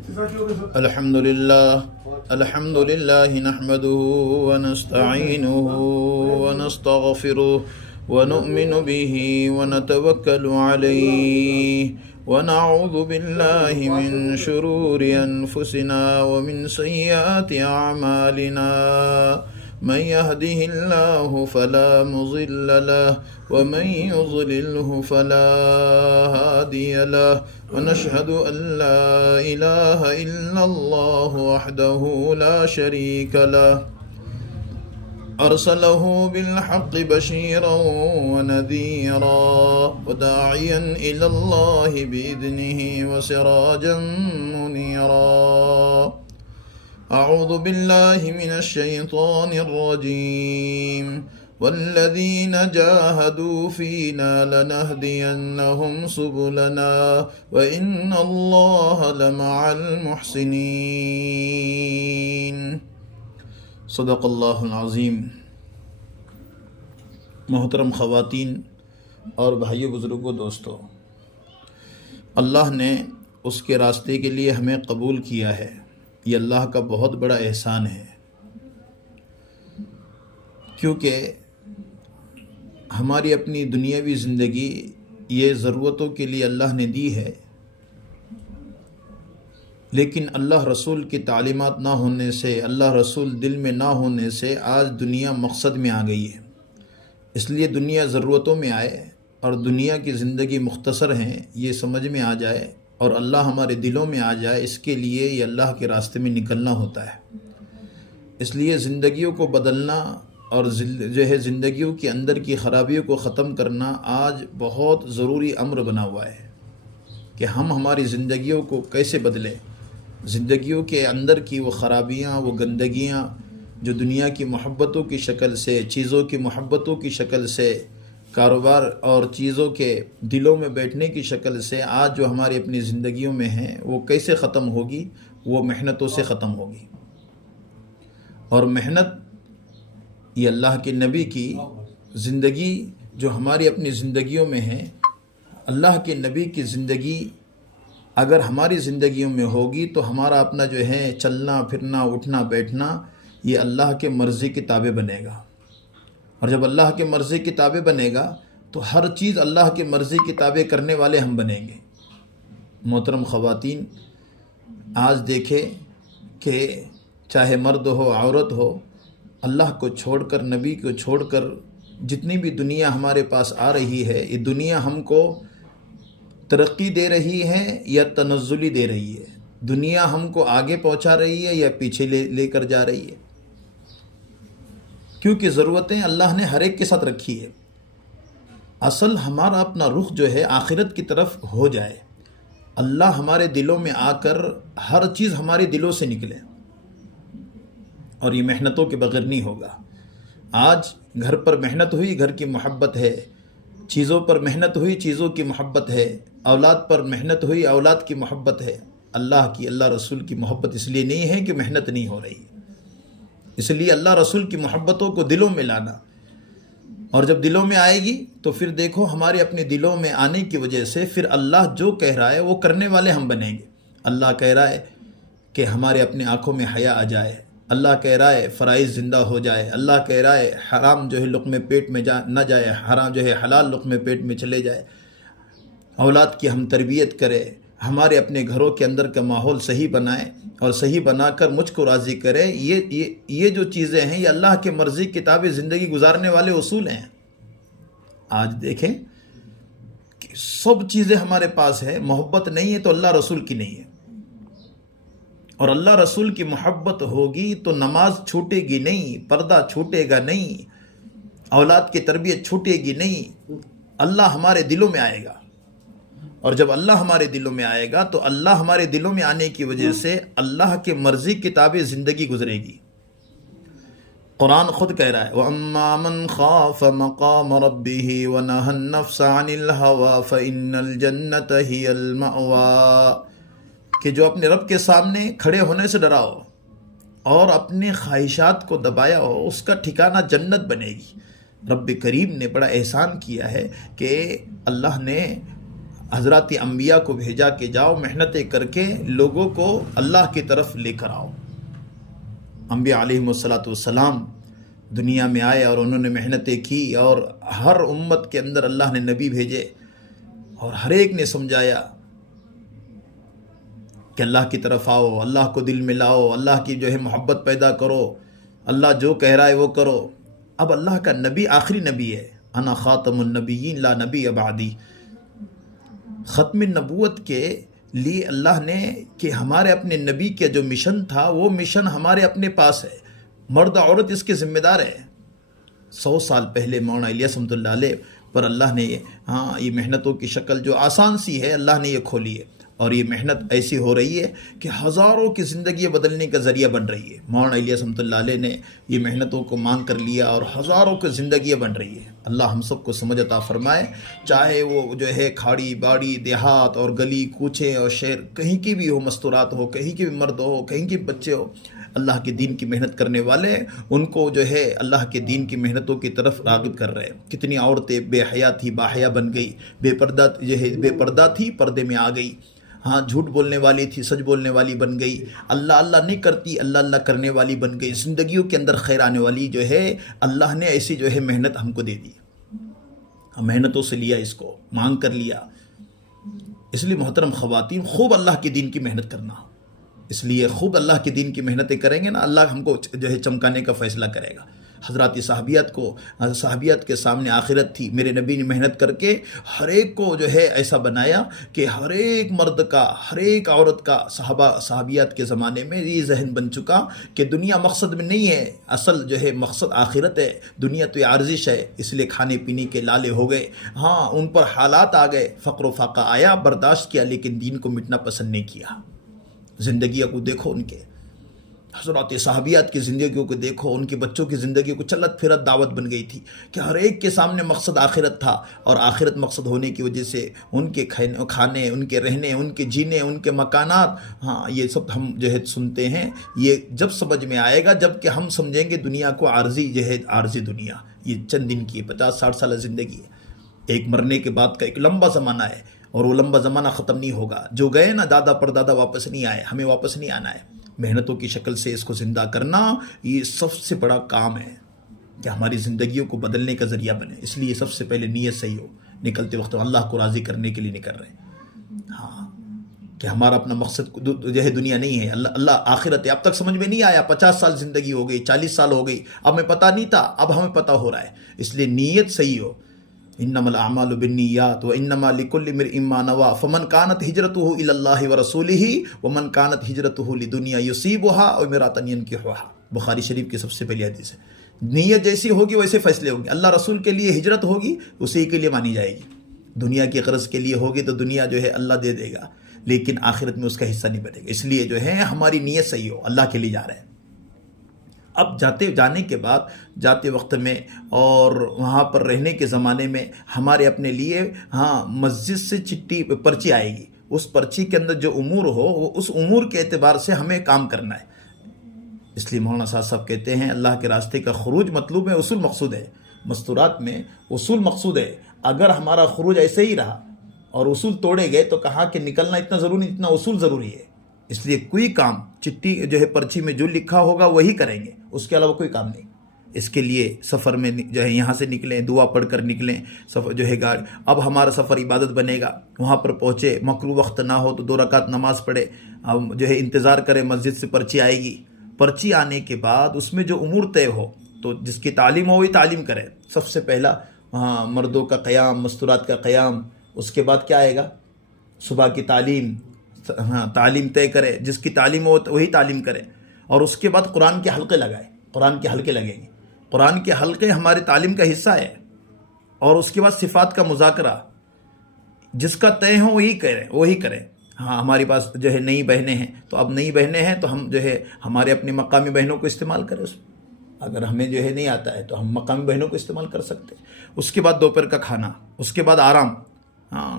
الحمد لله نحمده ونستعينه ونستغفره ونؤمن به ونتوكل عليه ونعوذ بالله من شرور أنفسنا ومن سيئات أعمالنا من يهده الله فلا مضل له ومن يضلله فلا هادي له ونشهد أن لا إله إلا الله وحده لا شريك له أرسله بالحق بشيرا ونذيرا وداعيا إلى الله بإذنه وسراجا منيرا أعوذ بالله من الشيطان الرجيم والذين جاهدوا فينا لنهدينهم سبلنا وإن الله لمع المحسنين صدق اللہ العظیم۔ محترم خواتین اور بھائیو، بزرگوں، دوستو، اللہ نے اس کے راستے کے لیے ہمیں قبول کیا ہے، یہ اللہ کا بہت بڑا احسان ہے، کیونکہ ہماری اپنی دنیاوی زندگی یہ ضرورتوں کے لیے اللہ نے دی ہے، لیکن اللہ رسول کی تعلیمات نہ ہونے سے، اللہ رسول دل میں نہ ہونے سے آج دنیا مقصد میں آ گئی ہے۔ اس لیے دنیا ضرورتوں میں آئے اور دنیا کی زندگی مختصر ہیں، یہ سمجھ میں آ جائے اور اللہ ہمارے دلوں میں آ جائے، اس کے لیے یہ اللہ کے راستے میں نکلنا ہوتا ہے۔ اس لیے زندگیوں کو بدلنا اور زندگیوں کے اندر کی خرابیوں کو ختم کرنا آج بہت ضروری امر بنا ہوا ہے کہ ہم ہماری زندگیوں کو کیسے بدلیں۔ زندگیوں کے اندر کی وہ خرابیاں، وہ گندگیاں جو دنیا کی محبتوں کی شکل سے، چیزوں کی محبتوں کی شکل سے، کاروبار اور چیزوں کے دلوں میں بیٹھنے کی شکل سے آج جو ہماری اپنی زندگیوں میں ہیں، وہ کیسے ختم ہوگی؟ وہ محنتوں سے ختم ہوگی۔ اور محنت یہ اللہ کے نبی کی زندگی جو ہماری اپنی زندگیوں میں ہے، اللہ کے نبی کی زندگی اگر ہماری زندگیوں میں ہوگی تو ہمارا اپنا جو ہے چلنا پھرنا اٹھنا بیٹھنا یہ اللہ کے مرضی کے تابع بنے گا، اور جب اللہ کے مرضی کے تابع بنے گا تو ہر چیز اللہ کے مرضی کے تابع کرنے والے ہم بنیں گے۔ محترم خواتین، آج دیکھیں کہ چاہے مرد ہو عورت ہو، اللہ کو چھوڑ کر، نبی کو چھوڑ کر جتنی بھی دنیا ہمارے پاس آ رہی ہے، یہ دنیا ہم کو ترقی دے رہی ہے یا تنزلی دے رہی ہے؟ دنیا ہم کو آگے پہنچا رہی ہے یا پیچھے لے کر جا رہی ہے؟ کیونکہ ضرورتیں اللہ نے ہر ایک کے ساتھ رکھی ہے۔ اصل ہمارا اپنا رخ جو ہے آخرت کی طرف ہو جائے، اللہ ہمارے دلوں میں آ کر ہر چیز ہمارے دلوں سے نکلے، اور یہ محنتوں کے بغیر نہیں ہوگا۔ آج گھر پر محنت ہوئی، گھر کی محبت ہے، چیزوں پر محنت ہوئی، چیزوں کی محبت ہے، اولاد پر محنت ہوئی، اولاد کی محبت ہے۔ اللہ کی، اللہ رسول کی محبت اس لیے نہیں ہے کہ محنت نہیں ہو رہی، اس لیے اللہ رسول کی محبتوں کو دلوں میں لانا، اور جب دلوں میں آئے گی تو پھر دیکھو ہمارے اپنے دلوں میں آنے کی وجہ سے پھر اللہ جو کہہ رہا ہے وہ کرنے والے ہم بنیں گے۔ اللہ کہہ رہا ہے کہ ہمارے اپنے آنکھوں میں حیا آ جائے، اللہ کہہ رہا ہے فرائض زندہ ہو جائے، اللہ کہہ رہا ہے حرام جو ہے لقمے پیٹ میں نہ جائے، حرام جو ہے حلال لقمے پیٹ میں چلے جائے، اولاد کی ہم تربیت کرے، ہمارے اپنے گھروں کے اندر کا ماحول صحیح بنائیں اور صحیح بنا کر مجھ کو راضی کرے۔ یہ جو چیزیں ہیں یہ اللہ کے مرضی کے تابع زندگی گزارنے والے اصول ہیں۔ آج دیکھیں کہ سب چیزیں ہمارے پاس ہے، محبت نہیں ہے تو اللہ رسول کی نہیں ہے، اور اللہ رسول کی محبت ہوگی تو نماز چھوٹے گی نہیں، پردہ چھوٹے گا نہیں، اولاد کی تربیت چھوٹے گی نہیں، اللہ ہمارے دلوں میں آئے گا، اور جب اللہ ہمارے دلوں میں آئے گا تو اللہ ہمارے دلوں میں آنے کی وجہ سے اللہ کے مرضی کے تابع زندگی گزرے گی۔ قرآن خود کہہ رہا ہے وَأَمَّا مَنْ خَافَ مَقَامَ رَبِّهِ وَنَهَى النَّفْسَ عَنِ الْهَوَى فَإِنَّ الْجَنَّةَ هِيَ الْمَأْوَى، کہ جو اپنے رب کے سامنے کھڑے ہونے سے ڈرا ہو اور اپنے خواہشات کو دبایا ہو، اس کا ٹھکانہ جنت بنے گی۔ رب کریم نے بڑا احسان کیا ہے کہ اللہ نے حضرات انبیاء کو بھیجا کہ جاؤ محنتیں کر کے لوگوں کو اللہ کی طرف لے کر آؤ۔ انبیاء علیہم السلام دنیا میں آئے اور انہوں نے محنتیں کی، اور ہر امت کے اندر اللہ نے نبی بھیجے، اور ہر ایک نے سمجھایا کہ اللہ کی طرف آؤ، اللہ کو دل میں لاؤ، اللہ کی جو ہے محبت پیدا کرو، اللہ جو کہہ رہا ہے وہ کرو۔ اب اللہ کا نبی آخری نبی ہے، انا خاتم النبیین لا نبی بعدی۔ ختم نبوت کے لیے اللہ نے کہ ہمارے اپنے نبی کے جو مشن تھا وہ مشن ہمارے اپنے پاس ہے، مرد عورت اس کے ذمہ دار ہے۔ 100 سال پہلے مولانا الیاس رحمۃ اللہ علیہ پر اللہ نے یہ محنتوں کی شکل جو آسان سی ہے اللہ نے یہ کھولی ہے، اور یہ محنت ایسی ہو رہی ہے کہ ہزاروں کی زندگی بدلنے کا ذریعہ بن رہی ہے۔ مولانا الیاس رحمۃ اللہ علیہ نے یہ محنتوں کو مانگ کر لیا اور ہزاروں کی زندگیاں بن رہی ہے۔ اللہ ہم سب کو سمجھ عطا فرمائے، چاہے وہ جو ہے کھاڑی باڑی دیہات اور گلی کوچے اور شہر کہیں کی بھی ہو، مستورات ہو، کہیں کی بھی مرد ہو، کہیں کے بچے ہو، اللہ کے دین کی محنت کرنے والے ان کو جو ہے اللہ کے دین کی محنتوں کی طرف راغب کر رہے ہیں۔ کتنی عورتیں بے حیا تھی باحیا بن گئی، بے پردہ تھی پردے میں آ گئی، جھوٹ بولنے والی تھی سچ بولنے والی بن گئی، اللہ اللہ نہیں کرتی اللہ اللہ کرنے والی بن گئی، زندگیوں کے اندر خیر آنے والی جو ہے اللہ نے ایسی جو ہے محنت ہم کو دے دی، ہم محنتوں سے لیا، اس کو مانگ کر لیا۔ اس لیے محترم خواتین خوب اللہ کے دین کی محنت کرنا، اس لیے خوب اللہ کے دین کی محنتیں کریں گے نا، اللہ ہم کو جو ہے چمکانے کا فیصلہ کرے گا۔ حضرات صحابیات کے سامنے آخرت تھی، میرے نبی نے محنت کر کے ہر ایک کو جو ہے ایسا بنایا کہ ہر ایک مرد کا ہر ایک عورت کا صحابیات کے زمانے میں یہ ذہن بن چکا کہ دنیا مقصد میں نہیں ہے، اصل جو ہے مقصد آخرت ہے، دنیا تو یہ عارضش ہے، اس لیے کھانے پینے کے لالے ہو گئے، ان پر حالات آ گئے، فقر و فاقہ آیا، برداشت کیا، لیکن دین کو مٹنا پسند نہیں کیا۔ زندگیوں کو دیکھو ان کے، حضرات صحابیات کی زندگیوں کو دیکھو، ان کے بچوں کی زندگیوں کو چلت پھرت دعوت بن گئی تھی کہ ہر ایک کے سامنے مقصد آخرت تھا، اور آخرت مقصد ہونے کی وجہ سے ان کے کھانے، ان کے رہنے، ان کے جینے، ان کے مکانات، یہ سب ہم جو ہے سنتے ہیں، یہ جب سمجھ میں آئے گا جب کہ ہم سمجھیں گے دنیا کو عارضی دنیا، یہ چند دن کی 50-60 سالہ زندگی ہے، ایک مرنے کے بعد کا ایک لمبا زمانہ ہے، اور وہ لمبا زمانہ ختم نہیں ہوگا، جو گئے نا دادا پر دادا واپس نہیں آئے، ہمیں واپس نہیں آنا ہے۔ محنتوں کی شکل سے اس کو زندہ کرنا یہ سب سے بڑا کام ہے کہ ہماری زندگیوں کو بدلنے کا ذریعہ بنے، اس لیے سب سے پہلے نیت صحیح ہو، نکلتے وقت اللہ کو راضی کرنے کے لیے نکل رہے ہیں، کہ ہمارا اپنا مقصد جو ہے دنیا نہیں ہے، اللہ آخرت ہے۔ اب تک سمجھ میں نہیں آیا، 50 سال زندگی ہو گئی، 40 سال ہو گئی، اب ہمیں پتہ نہیں تھا، اب ہمیں پتہ ہو رہا ہے، اس لیے نیت صحیح ہو۔ انما الاعمال بالنیات وانما لكل امرئ ما نوى فمن كانت هجرته الى الله ورسوله ومن كانت هجرته لدنيا يصيبها او امرأة ينكحها، بخاری شریف کی سب سے پہلی حدیث ہے۔ نیت جیسی ہوگی ویسے فیصلے ہوں گے، اللہ رسول کے لیے ہجرت ہوگی اسی کے لیے مانی جائے گی، دنیا کی غرض کے لیے ہوگی تو دنیا جو ہے اللہ دے دے گا، لیکن آخرت میں اس کا حصہ نہیں بنے گا، اس لیے جو ہے ہماری نیت صحیح ہو، اللہ کے لیے جا رہے ہیں۔ اب جانے کے بعد جاتے وقت میں اور وہاں پر رہنے کے زمانے میں ہمارے اپنے لیے مسجد سے چٹھی پرچی آئے گی، اس پرچی کے اندر جو امور ہو وہ اس امور کے اعتبار سے ہمیں کام کرنا ہے۔ اس لیے مولانا صاحب کہتے ہیں اللہ کے راستے کا خروج مطلوب ہے، اصول مقصود ہے، مستورات میں اصول مقصود ہے۔ اگر ہمارا خروج ایسے ہی رہا اور اصول توڑے گئے تو کہا کہ نکلنا اتنا ضروری اتنا اصول ضروری ہے، اس لیے کوئی کام چٹھی جو ہے پرچی میں جو لکھا ہوگا وہی کریں گے، اس کے علاوہ کوئی کام نہیں۔ اس کے لیے سفر میں جو ہے یہاں سے نکلیں، دعا پڑھ کر نکلیں، سفر جو ہے گاڑی، اب ہمارا سفر عبادت بنے گا، وہاں پر پہنچے مکروہ وقت نہ ہو تو 2 رکعت نماز پڑھے، اب جو ہے انتظار کریں مسجد سے پرچی آئے گی، پرچی آنے کے بعد اس میں جو امور طے ہو تو جس کی تعلیم ہو وہی تعلیم کرے۔ سب سے پہلا مردوں کا قیام، مستورات کا قیام، اس کے بعد کیا آئے گا، صبح کی تعلیم، تعلیم طے کرے، جس کی تعلیم ہو وہی تعلیم کرے، اور اس کے بعد قرآن کے حلقے لگائے، قرآن کے حلقے لگیں گے، قرآن کے حلقے ہماری تعلیم کا حصہ ہے، اور اس کے بعد صفات کا مذاکرہ، جس کا طے ہو وہی کریں۔ ہمارے پاس جو ہے نئی بہنیں ہیں تو اب نئی بہنیں ہیں تو ہم جو ہے ہمارے اپنے مقامی بہنوں کو استعمال کریں، اس میں اگر ہمیں جو ہے نہیں آتا ہے تو ہم مقامی بہنوں کو استعمال کر سکتے ہیں۔ اس کے بعد دوپہر کا کھانا، اس کے بعد آرام،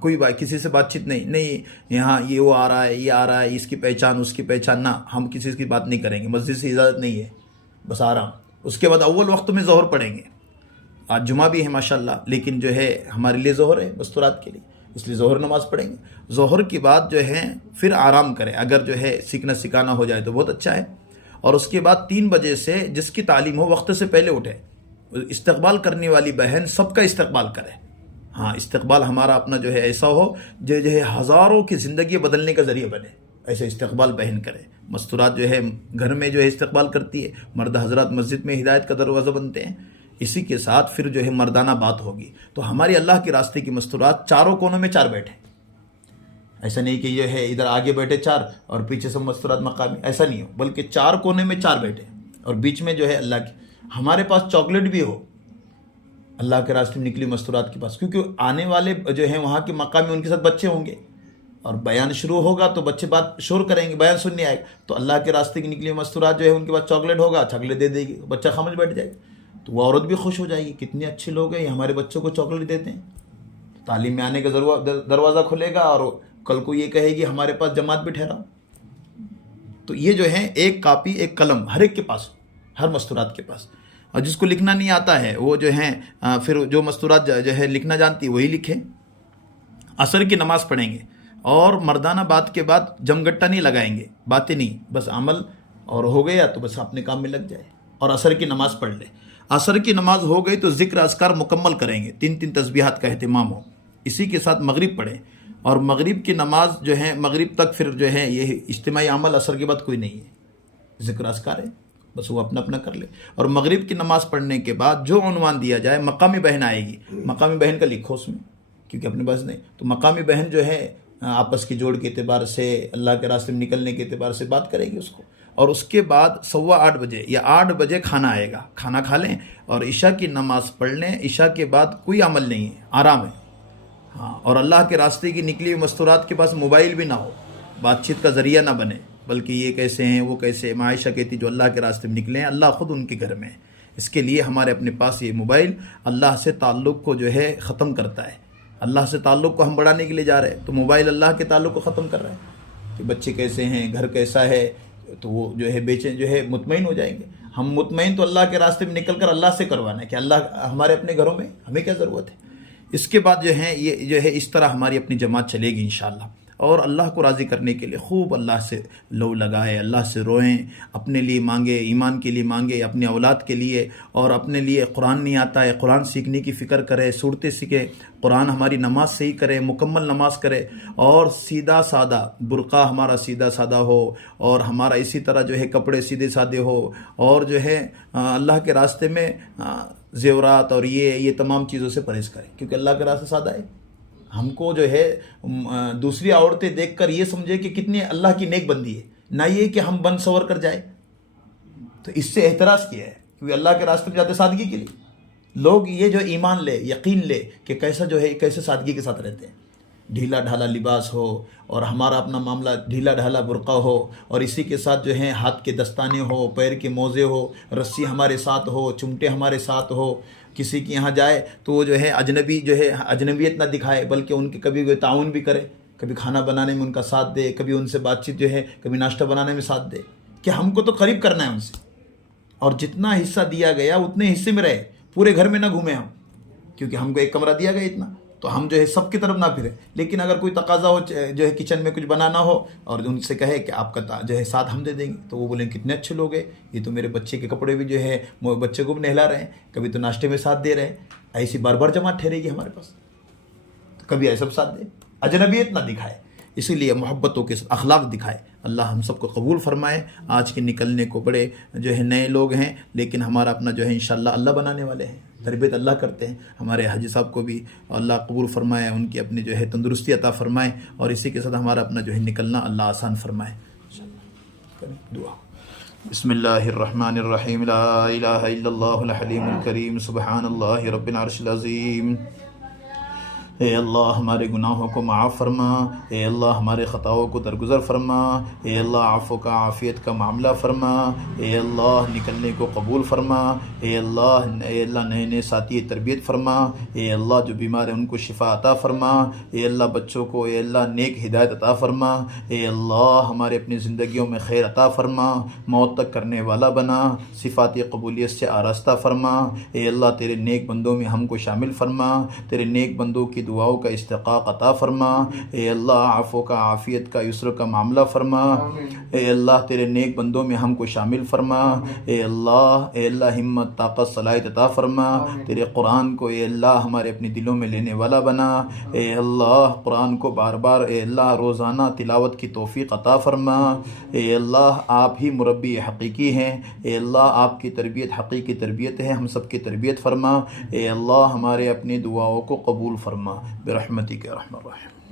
کوئی کسی سے بات چیت نہیں، یہاں یہ وہ آ رہا ہے یہ آ رہا ہے، اس کی پہچان اس کی پہچان، نہ، ہم کسی کی بات نہیں کریں گے، مسجد سے اجازت نہیں ہے، بس آرام۔ اس کے بعد اول وقت میں ظہر پڑھیں گے، آج جمعہ بھی ہے ماشاءاللہ، لیکن جو ہے ہمارے لیے ظہر ہے مستورات کے لیے، اس لیے ظہر نماز پڑھیں گے۔ ظہر کے بعد جو ہے پھر آرام کریں، اگر جو ہے سیکھنا سکھانا ہو جائے تو بہت اچھا ہے، اور اس کے بعد 3 بجے سے جس کی تعلیم ہو وقت سے پہلے اٹھے۔ استقبال کرنے والی بہن سب کا استقبال کرے، ہاں استقبال ہمارا اپنا جو ہے ایسا ہو جو ہے ہزاروں کی زندگی بدلنے کا ذریعہ بنے، ایسے استقبال بہن کرے۔ مستورات جو ہے گھر میں جو ہے استقبال کرتی ہے، مرد حضرات مسجد میں ہدایت کا دروازہ بنتے ہیں، اسی کے ساتھ پھر جو ہے مردانہ بات ہوگی۔ تو ہماری اللہ کے راستے کی مستورات چاروں کونوں میں 4 بیٹھے، ایسا نہیں کہ یہ ہے ادھر آگے بیٹھے 4 اور پیچھے سے مستورات مقامی، ایسا نہیں ہو، بلکہ 4 کونے میں 4 بیٹھے اور بیچ میں جو ہے اللہ کی، ہمارے پاس چاکلیٹ بھی ہو اللہ کے راستے میں نکلی مستورات کے پاس، کیونکہ آنے والے جو ہیں وہاں کے مقامی ان کے ساتھ بچے ہوں گے، اور بیان شروع ہوگا تو بچے بات شور کریں گے، بیان سننے آئے گا، تو اللہ کے راستے کی نکلی مستورات جو ہے ان کے پاس چاکلیٹ ہوگا، چاکلیٹ دے دے گی، بچہ خاموش بیٹھ جائے گا، تو وہ عورت بھی خوش ہو جائے گی، کتنے اچھے لوگ ہیں یہ ہمارے بچوں کو چاکلیٹ دیتے ہیں، تعلیم میں آنے کا دروازہ کھلے گا، اور کل کو یہ کہے گی ہمارے پاس جماعت بھی ٹھہرا۔ تو یہ جو ہے ایک کاپی ایک قلم ہر ایک کے پاس، ہر مستورات کے پاس، اور جس کو لکھنا نہیں آتا ہے وہ جو ہیں پھر جو مستورات جو ہے لکھنا جانتی وہی لکھیں۔ عصر کی نماز پڑھیں گے، اور مردانہ بات کے بعد جمگٹا نہیں لگائیں گے، باتیں نہیں، بس عمل، اور ہو گیا تو بس اپنے کام میں لگ جائے، اور عصر کی نماز پڑھ لے۔ عصر کی نماز ہو گئی تو ذکر اذکار مکمل کریں گے، 3 تسبیحات کا اہتمام ہو، اسی کے ساتھ مغرب پڑھیں، اور مغرب کی نماز جو ہے مغرب تک پھر جو ہے یہ اجتماعی عمل عصر کے بعد کوئی نہیں ہے، ذکر اذکار ہے، بس وہ اپنا اپنا کر لے۔ اور مغرب کی نماز پڑھنے کے بعد جو عنوان دیا جائے، مقامی بہن آئے گی، مقامی بہن کا لکھو اس میں، کیونکہ اپنے پاس نہیں، تو مقامی بہن جو ہے آپس کی جوڑ کے اعتبار سے، اللہ کے راستے میں نکلنے کے اعتبار سے بات کرے گی اس کو، اور اس کے بعد 8:15 بجے یا 8 بجے کھانا آئے گا، کھانا کھا لیں اور عشاء کی نماز پڑھ لیں۔ عشاء کے بعد کوئی عمل نہیں ہے، آرام ہے، ہاں، اور اللہ کے راستے کی نکلی ہوئی مستورات کے پاس موبائل بھی نہ ہو، بات چیت کا ذریعہ نہ بنے، بلکہ یہ کیسے ہیں وہ کیسے ہیں۔ عائشہ کہتی جو اللہ کے راستے میں نکلے ہیں اللہ خود ان کے گھر میں ہے، اس کے لیے ہمارے اپنے پاس یہ موبائل اللہ سے تعلق کو جو ہے ختم کرتا ہے، اللہ سے تعلق کو ہم بڑھانے کے لیے جا رہے ہیں، تو موبائل اللہ کے تعلق کو ختم کر رہا ہے کہ بچے کیسے ہیں، گھر کیسا ہے، تو وہ جو ہے بیچیں جو ہے مطمئن ہو جائیں گے۔ ہم مطمئن تو اللہ کے راستے میں نکل کر اللہ سے کروانا ہے کہ اللہ ہمارے اپنے گھروں میں ہمیں کیا ضرورت ہے۔ اس کے بعد جو ہے یہ جو ہے اس طرح ہماری اپنی جماعت چلے گی انشاءاللہ، اور اللہ کو راضی کرنے کے لیے خوب اللہ سے لو لگائے، اللہ سے روئیں، اپنے لیے مانگے، ایمان کے لیے مانگے، اپنے اولاد کے لیے، اور اپنے لیے قرآن نہیں آتا ہے قرآن سیکھنے کی فکر کرے، صورتیں سیکھے، قرآن ہماری نماز صحیح کرے، مکمل نماز کرے، اور سیدھا سادہ برقع ہمارا سیدھا سادہ ہو، اور ہمارا اسی طرح جو ہے کپڑے سیدھے سادے ہو، اور جو ہے اللہ کے راستے میں زیورات اور یہ تمام چیزوں سے پرہیز کریں، کیونکہ اللہ کا راستہ سادہ ہے۔ ہم کو جو ہے دوسری عورتیں دیکھ کر یہ سمجھے کہ کتنی اللہ کی نیک بندی ہے، نہ یہ کہ ہم بن سور کر جائے، تو اس سے احتراز کیا ہے، کیونکہ اللہ کے راستے میں جاتے سادگی کے لیے لوگ یہ جو ایمان لے، یقین لے کہ کیسا جو ہے کیسے سادگی کے ساتھ رہتے ہیں، ڈھیلا ڈھالا لباس ہو، اور ہمارا اپنا معاملہ ڈھیلا ڈھالا برقع ہو، اور اسی کے ساتھ جو ہے ہاتھ کے دستانے ہو، پیر کے موزے ہو، رسی ہمارے ساتھ ہو، چمٹے ہمارے ساتھ ہو، کسی کے یہاں جائے تو وہ جو ہے اجنبی جو ہے اجنبیت نہ دکھائے، بلکہ ان کے کبھی کوئی تعاون بھی کرے، کبھی کھانا بنانے میں ان کا ساتھ دے، کبھی ان سے بات چیت جو ہے کبھی ناشتہ بنانے میں ساتھ دے، کہ ہم کو تو قریب کرنا ہے ان سے، اور جتنا حصہ دیا گیا اتنے حصے میں رہے، پورے گھر میں نہ گھومیں ہم، کیونکہ ہم کو ایک کمرہ دیا گیا اتنا، تو ہم جو ہے سب کی طرف نہ پھرے۔ لیکن اگر کوئی تقاضا ہو جو ہے کچن میں کچھ بنانا ہو اور ان سے کہے کہ آپ کا جو ہے ساتھ ہم دے دیں گے، تو وہ بولیں کتنے اچھے لوگ ہیں، یہ تو میرے بچے کے کپڑے بھی جو ہے بچے کو بھی نہلا رہے ہیں، کبھی تو ناشتے میں ساتھ دے رہے ہیں، ایسی بار بار جماعت ٹھہرے گی ہمارے پاس، تو کبھی ایسا ساتھ دے، اجنبیت نہ دکھائے، اسی لیے محبتوں کے اخلاق دکھائے۔ اللہ ہم سب کو قبول فرمائے۔ آج کے نکلنے کو بڑے جو ہے نئے لوگ ہیں، لیکن ہمارا اپنا جو ہے انشاءاللہ اللہ بنانے والے ہیں، تربیت اللہ کرتے ہیں۔ ہمارے حاجی صاحب کو بھی اللہ قبول فرمائے، ان کی اپنی جو ہے تندرستی عطا فرمائے، اور اسی کے ساتھ ہمارا اپنا جو ہے نکلنا اللہ آسان فرمائے۔ دعا۔ بسم اللہ الرحمن الرحیم، لا الہ الا اللہ الحلیم الکریم، سبحان اللہ رب العرش العظیم۔ اے اللہ ہمارے گناہوں کو معاف فرما، اے اللہ ہمارے خطاؤں کو درگزر فرما، اے اللہ عفو کا عافیت کا معاملہ فرما، اے اللہ نکلنے کو قبول فرما، اے اللہ نئے نئے ساتھی تربیت فرما، اے اللہ جو بیمار ہیں ان کو شفا عطا فرما، اے اللہ بچوں کو اے اللہ نیک ہدایت عطا فرما، اے اللہ ہمارے اپنی زندگیوں میں خیر عطا فرما، موت تک کرنے والا بنا، صفات قبولیت سے آراستہ فرما، اے اللہ تیرے نیک بندوں میں ہم کو شامل فرما، تیرے نیک بندوں کی دعاؤں کا استحقاق عطا فرما۔ اے اللہ عفو کا، عافیت کا، یسر کا معاملہ فرما۔ اے اللہ تیرے نیک بندوں میں ہم کو شامل فرما۔ اے اللہ ہمت، طاقت، صلاحیت عطا فرما۔ تیرے قرآن کو اے اللہ ہمارے اپنے دلوں میں لینے والا بنا۔ اے اللہ قرآن کو بار بار اے اللہ روزانہ تلاوت کی توفیق عطا فرما۔ اے اللہ آپ ہی مربی حقیقی ہیں۔ اے اللہ آپ کی تربیت حقیقی تربیت ہے، ہم سب کی تربیت فرما۔ اے اللہ ہمارے اپنی دعاؤں کو قبول فرما برحمتک یا ارحم الراحمین۔